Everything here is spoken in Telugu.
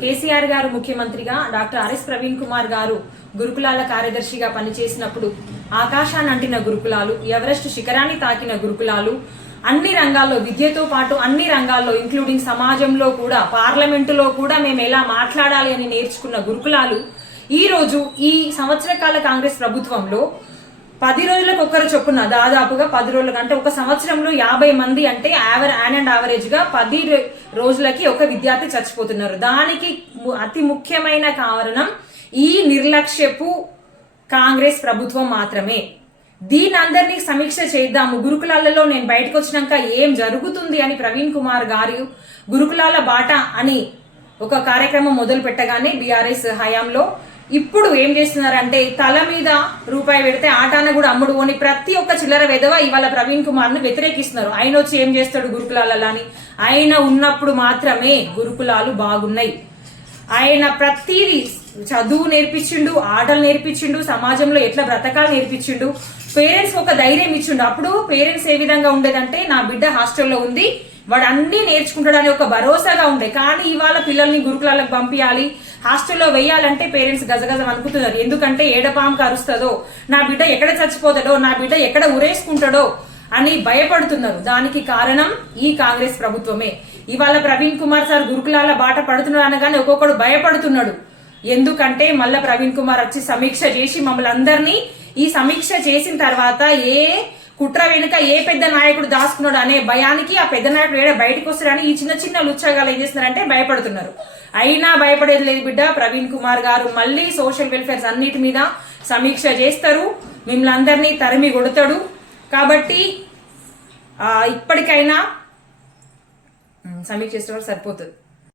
కేసీఆర్ గారు ముఖ్యమంత్రిగా డాక్టర్ ఆర్ఎస్ ప్రవీణ్ కుమార్ గారు గురుకులాల కార్యదర్శిగా పనిచేసినప్పుడు ఆకాశాన్ని అంటిన గురుకులాలు, ఎవరెస్ట్ శిఖరాన్ని తాకిన గురుకులాలు, అన్ని రంగాల్లో విద్యతో పాటు అన్ని రంగాల్లో ఇంక్లూడింగ్ సమాజంలో కూడా, పార్లమెంటులో కూడా మేము ఎలా మాట్లాడాలి అని నేర్చుకున్న గురుకులాలు ఈ రోజు ఈ సంవత్సర కాల కాంగ్రెస్ ప్రభుత్వంలో 10 రోజులకు ఒక్కరు చొప్పున దాదాపుగా 10 రోజులకు అంటే ఒక సంవత్సరంలో 50 మంది అంటే యావరేజ్ గా 10 రోజులకి ఒక విద్యార్థి చచ్చిపోతున్నారు. దానికి అతి ముఖ్యమైన కారణం ఈ నిర్లక్ష్యపు కాంగ్రెస్ ప్రభుత్వం మాత్రమే. దీని అందరినీ సమీక్ష చేద్దాము. గురుకులాలలో నేను బయటకు వచ్చినాక ఏం జరుగుతుంది అని ప్రవీణ్ కుమార్ గారు గురుకులాల బాట అని ఒక కార్యక్రమం మొదలు పెట్టగానే బీఆర్ఎస్ హయాంలో ఇప్పుడు ఏం చేస్తున్నారంటే తల మీద రూపాయి పెడితే ఆటాన కూడా అమ్ముడు అని ప్రతి ఒక్క చిల్లర వెధవ ఇవాళ ప్రవీణ్ కుమార్ ను వ్యతిరేకిస్తున్నారు. ఆయన వచ్చి ఏం చేస్తాడు గురుకులాలలో అని. ఆయన ఉన్నప్పుడు మాత్రమే గురుకులాలు బాగున్నాయి. ఆయన ప్రతిదీ చదువు నేర్పించిండు, ఆటలు నేర్పించిండు, సమాజంలో ఎట్లా బ్రతకాలు నేర్పించిండు, పేరెంట్స్ ఒక ధైర్యం ఇచ్చిండు. అప్పుడు పేరెంట్స్ ఏ విధంగా ఉండేదంటే నా బిడ్డ హాస్టల్లో ఉంది, వాడు అన్ని నేర్చుకుంటాడని ఒక భరోసాగా ఉండే. కానీ ఇవాళ పిల్లల్ని గురుకులాలకు పంపించాలి, హాస్టల్లో వేయాలంటే పేరెంట్స్ గజగజ అనుకుంటున్నారు. ఎందుకంటే ఏడపాము కరుస్తుందో, నా బిడ్డ ఎక్కడ చచ్చిపోతాడో, నా బిడ్డ ఎక్కడ ఉరేసుకుంటాడో అని భయపడుతున్నారు. దానికి కారణం ఈ కాంగ్రెస్ ప్రభుత్వమే. ఇవాళ ప్రవీణ్ కుమార్ సార్ గురుకులాల బాట పడుతున్నాడు అనగానే ఒక్కొక్కడు భయపడుతున్నాడు. ఎందుకంటే మళ్ళా ప్రవీణ్ కుమార్ వచ్చి సమీక్ష చేసి మమ్మల్ని అందరినీ ఈ సమీక్ష చేసిన తర్వాత ఏ కుట్ర వెనుక ఏ పెద్ద నాయకుడు దాచుకున్నాడు అనే భయానికి ఆ పెద్ద నాయకుడు ఏడా బయటకు వస్తాడని ఈ చిన్న చిన్న లుచ్చగాలు ఏం చేస్తున్నారంటే భయపడుతున్నారు. అయినా భయపడేది లేదు బిడ్డ. ప్రవీణ్ కుమార్ గారు మళ్ళీ సోషల్ వెల్ఫేర్స్ అన్నిటి మీద సమీక్ష చేస్తారు, మిమ్మల్ని అందరినీ తరిమి కొడతాడు. కాబట్టి ఇప్పటికైనా సమీక్ష చేస్తే సరిపోతుంది.